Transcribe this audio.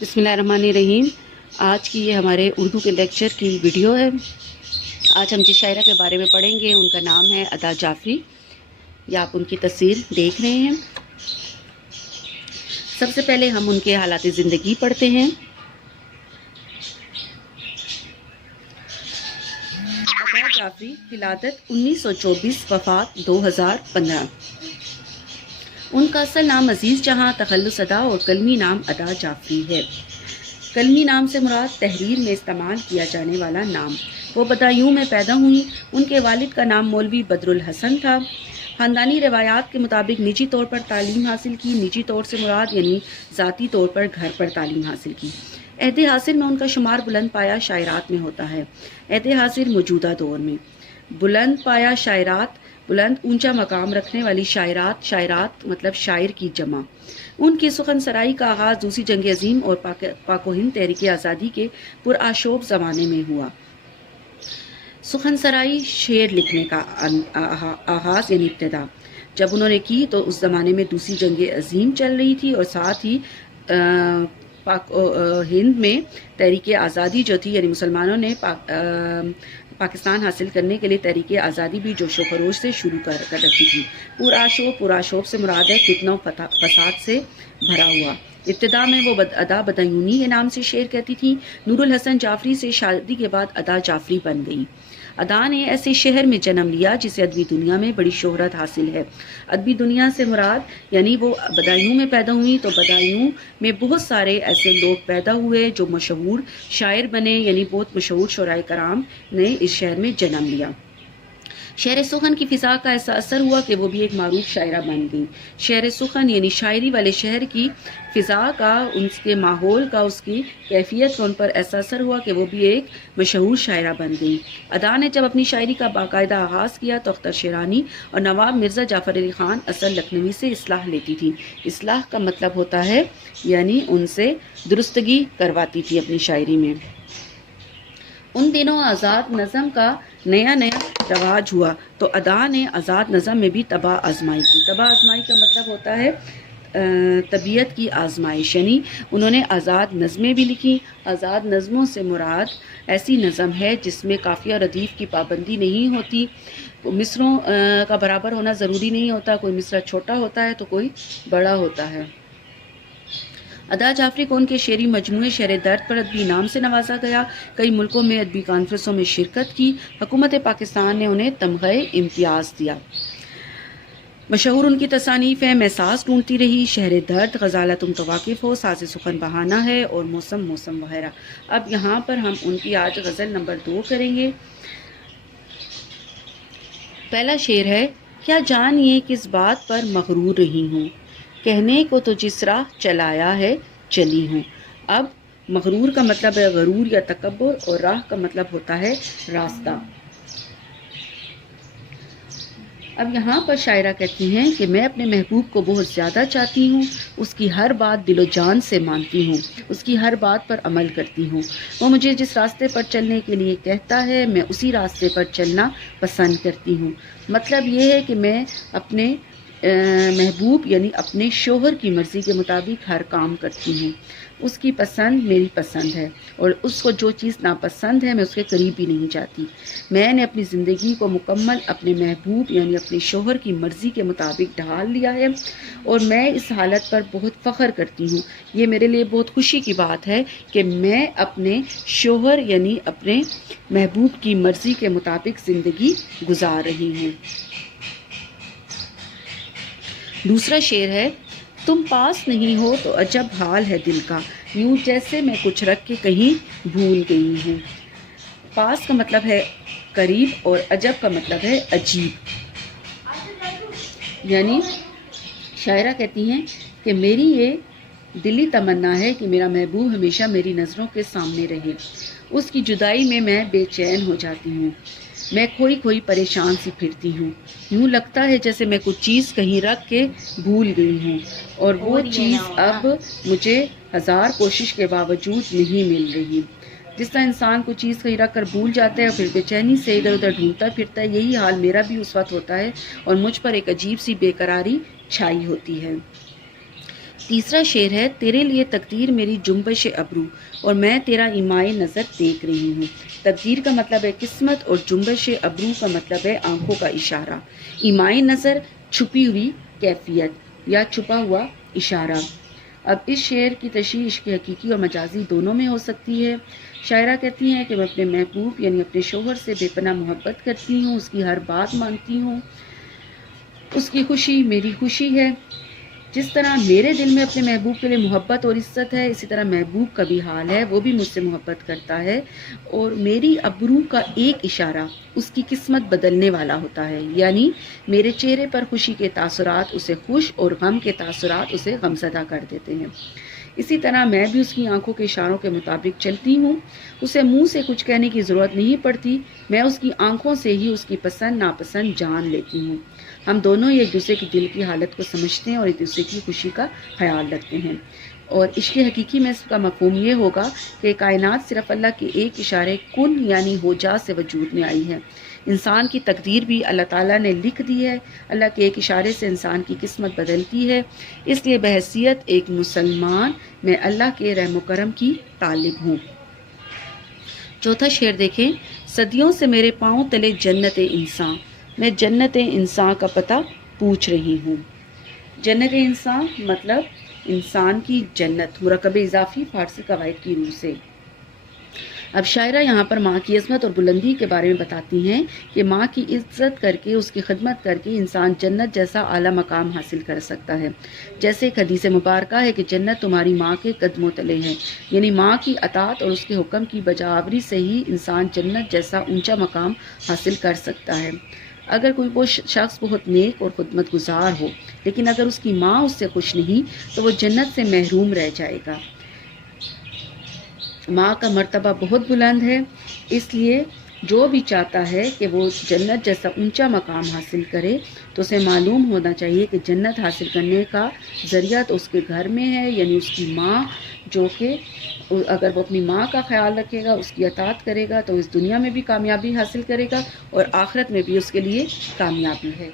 بسم اللہ الرحمن الرحیم۔ آج کی یہ ہمارے اردو کے لیکچر کی ویڈیو ہے۔ آج ہم جس شاعرہ کے بارے میں پڑھیں گے ان کا نام ہے ادا جعفری، یا آپ ان کی تصویر دیکھ رہے ہیں۔ سب سے پہلے ہم ان کے حالات زندگی پڑھتے ہیں۔ ادا جعفری، ولادت 1924، وفات 2015۔ ان کا اصل نام عزیز جہاں تخلص ادا اور قلمی نام ادا جعفری ہے۔ قلمی نام سے مراد تحریر میں استعمال کیا جانے والا نام۔ وہ بدایوں میں پیدا ہوئی۔ ان کے والد کا نام مولوی بدر الحسن تھا۔ خاندانی روایات کے مطابق نجی طور پر تعلیم حاصل کی۔ نجی طور سے مراد یعنی ذاتی طور پر گھر پر تعلیم حاصل کی۔ عہد حاصل میں ان کا شمار بلند پایا شاعرات میں ہوتا ہے۔ عہد حاصل موجودہ دور میں بلند پایا شاعرات، بلند اونچا مقام رکھنے والی شاعرات، شاعرات مطلب شاعر کی جمع۔ ان کی سخن سرائی کا آغاز دوسری جنگ عظیم اور پاک و ہند تحریک آزادی کے پرآشوب زمانے میں ہوا۔ سخن سرائی شعر لکھنے کا آغاز یعنی ابتدا جب انہوں نے کی تو اس زمانے میں دوسری جنگ عظیم چل رہی تھی، اور ساتھ ہی پاک ہند میں تحریک آزادی جو تھی، یعنی مسلمانوں نے پاکستان حاصل کرنے کے لیے تحریک آزادی بھی جوش و خروش سے شروع کر رکھی تھی۔ پرآشوب سے مراد ہے فتنہ و فساد سے بھرا ہوا۔ ابتدا میں وہ ادا بدایونی کے نام سے شعر کہتی تھی۔ نور الحسن جعفری سے شادی کے بعد ادا جعفری بن گئی۔ ادا نے ایسے شہر میں جنم لیا جسے ادبی دنیا میں بڑی شہرت حاصل ہے۔ ادبی دنیا سے مراد یعنی وہ بدایوں میں پیدا ہوئی، تو بدایوں میں بہت سارے ایسے لوگ پیدا ہوئے جو مشہور شاعر بنے، یعنی بہت مشہور شعراء کرام نے اس شہر میں جنم لیا۔ شعر سخن کی فضا کا ایسا اثر ہوا کہ وہ بھی ایک معروف شاعرہ بن گئی۔ شعر سخن یعنی شاعری والے شہر کی فضا کا، اس کے ماحول کا، اس کی کیفیت کا ان پر ایسا اثر ہوا کہ وہ بھی ایک مشہور شاعرہ بن گئی۔ ادا نے جب اپنی شاعری کا باقاعدہ آغاز کیا تو اختر شیرانی اور نواب مرزا جعفر علی خان اصل لکھنوی سے اصلاح لیتی تھی۔ اصلاح کا مطلب ہوتا ہے یعنی ان سے درستگی کرواتی تھی اپنی شاعری میں۔ ان دنوں آزاد نظم کا نیا رواج ہوا تو ادا نے آزاد نظم میں بھی طبع آزمائی کی۔ طبع آزمائی کا مطلب ہوتا ہے طبیعت کی آزمائش، یعنی انہوں نے آزاد نظمیں بھی لکھی۔ آزاد نظموں سے مراد ایسی نظم ہے جس میں قافیہ اور ردیف کی پابندی نہیں ہوتی، مصروں کا برابر ہونا ضروری نہیں ہوتا، کوئی مصرع چھوٹا ہوتا ہے تو کوئی بڑا ہوتا ہے۔ ادا جعفری کو ان کے شعری مجموعے شعر درد پر ادبی انعام سے نوازا گیا۔ کئی ملکوں میں ادبی کانفرنسوں میں شرکت کی۔ حکومت پاکستان نے انہیں تمغہ امتیاز دیا۔ مشہور ان کی تصانیف ہیں میں ساز ڈھونڈتی رہی، شہر درد، غزالہ تم تو واقف ہو، ساز سخن بہانہ ہے، اور موسم وغیرہ۔ اب یہاں پر ہم ان کی آج غزل نمبر 2 کریں گے۔ پہلا شعر ہے: کیا جان یہ کس بات پر مغرور رہی ہوں، کہنے کو تو جس راہ چلایا ہے چلی ہوں۔ اب مغرور کا مطلب ہے غرور یا تکبر، اور راہ کا مطلب ہوتا ہے راستہ۔ اب یہاں پر شاعرہ کہتی ہیں کہ میں اپنے محبوب کو بہت زیادہ چاہتی ہوں، اس کی ہر بات دل و جان سے مانتی ہوں، اس کی ہر بات پر عمل کرتی ہوں۔ وہ مجھے جس راستے پر چلنے کے لیے کہتا ہے میں اسی راستے پر چلنا پسند کرتی ہوں۔ مطلب یہ ہے کہ میں اپنے محبوب یعنی اپنے شوہر کی مرضی کے مطابق ہر کام کرتی ہوں۔ اس کی پسند میری پسند ہے، اور اس کو جو چیز ناپسند ہے میں اس کے قریب بھی نہیں جاتی۔ میں نے اپنی زندگی کو مکمل اپنے محبوب یعنی اپنے شوہر کی مرضی کے مطابق ڈھال لیا ہے، اور میں اس حالت پر بہت فخر کرتی ہوں۔ یہ میرے لیے بہت خوشی کی بات ہے کہ میں اپنے شوہر یعنی اپنے محبوب کی مرضی کے مطابق زندگی گزار رہی ہوں۔ دوسرا شعر ہے: تم پاس نہیں ہو تو عجب حال ہے دل کا، یوں جیسے میں کچھ رکھ کے کہیں بھول گئی ہوں۔ پاس کا مطلب ہے قریب، اور عجب کا مطلب ہے عجیب۔ یعنی شاعرہ کہتی ہیں کہ میری یہ دلی تمنا ہے کہ میرا محبوب ہمیشہ میری نظروں کے سامنے رہے۔ اس کی جدائی میں میں بے چین ہو جاتی ہوں، میں کھوئی پریشان سی پھرتی ہوں، یوں لگتا ہے جیسے میں کچھ چیز کہیں رکھ کے بھول گئی ہوں، اور وہ چیز اب مجھے ہزار کوشش کے باوجود نہیں مل رہی۔ جس طرح انسان کو چیز کہیں رکھ کر بھول جاتا ہے اور پھر بے چینی سے ادھر ادھر ڈھونڈتا پھرتا ہے، یہی حال میرا بھی اس وقت ہوتا ہے، اور مجھ پر ایک عجیب سی بے قراری چھائی ہوتی ہے۔ تیسرا شعر ہے، تیرے لیے تقدیر میری جنبش ابرو اور میں تیرا ایمائے نظر دیکھ رہی ہوں۔ تقدیر کا مطلب ہے قسمت اور جنبش ابرو کا مطلب ہے آنکھوں کا اشارہ۔ ایمائے نظر چھپی ہوئی کیفیت یا چھپا ہوا اشارہ۔ اب اس شعر کی تشریح عشق حقیقی اور مجازی دونوں میں ہو سکتی ہے۔ شاعرہ کہتی ہیں کہ میں اپنے محبوب یعنی اپنے شوہر سے بے پناہ محبت کرتی ہوں، اس کی ہر بات مانتی ہوں، اس کی خوشی میری خوشی ہے۔ جس طرح میرے دل میں اپنے محبوب کے لیے محبت اور عزت ہے، اسی طرح محبوب کا بھی حال ہے، وہ بھی مجھ سے محبت کرتا ہے، اور میری ابرو کا ایک اشارہ اس کی قسمت بدلنے والا ہوتا ہے، یعنی میرے چہرے پر خوشی کے تاثرات اسے خوش اور غم کے تاثرات اسے غمزدہ کر دیتے ہیں۔ اسی طرح میں بھی اس کی آنکھوں کے اشاروں کے مطابق چلتی ہوں، اسے منہ سے کچھ کہنے کی ضرورت نہیں پڑتی، میں اس کی آنکھوں سے ہی اس کی پسند ناپسند جان لیتی ہوں۔ ہم دونوں ایک دوسرے کی دل کی حالت کو سمجھتے ہیں اور ایک دوسرے کی خوشی کا خیال رکھتے ہیں، اور عشق حقیقی میں اس کا مفہوم یہ ہوگا کہ کائنات صرف اللہ کے ایک اشارے کن یعنی ہو جا سے وجود میں آئی ہے۔ انسان کی تقدیر بھی اللہ تعالیٰ نے لکھ دی ہے، اللہ کے ایک اشارے سے انسان کی قسمت بدلتی ہے، اس لیے بحیثیت ایک مسلمان میں اللہ کے رحم و کرم کی طالب ہوں۔ چوتھا شعر دیکھیں، صدیوں سے میرے پاؤں تلے جنت انسان، میں جنت انسان کا پتہ پوچھ رہی ہوں۔ جنت انسان مطلب انسان کی جنت، مرکب اضافی فارسی قواعد کی روح سے۔ اب شاعرہ یہاں پر ماں کی عظمت اور بلندی کے بارے میں بتاتی ہیں کہ ماں کی عزت کر کے، اس کی خدمت کر کے انسان جنت جیسا اعلیٰ مقام حاصل کر سکتا ہے۔ جیسے ایک حدیث مبارکہ ہے کہ جنت تمہاری ماں کے قدموں تلے ہے، یعنی ماں کی اطاعت اور اس کے حکم کی بجاوری سے ہی انسان جنت جیسا اونچا مقام حاصل کر سکتا ہے۔ اگر کوئی وہ شخص بہت نیک اور خدمت گزار ہو، لیکن اگر اس کی ماں اس سے خوش نہیں تو وہ جنت سے محروم رہ جائے گا۔ ماں کا مرتبہ بہت بلند ہے، اس لیے جو بھی چاہتا ہے کہ وہ جنت جیسا اونچا مقام حاصل کرے تو اسے معلوم ہونا چاہیے کہ جنت حاصل کرنے کا ذریعہ تو اس کے گھر میں ہے، یعنی اس کی ماں، جو کہ اگر وہ اپنی ماں کا خیال رکھے گا، اس کی اطاعت کرے گا تو اس دنیا میں بھی کامیابی حاصل کرے گا اور آخرت میں بھی اس کے لیے کامیابی ہے۔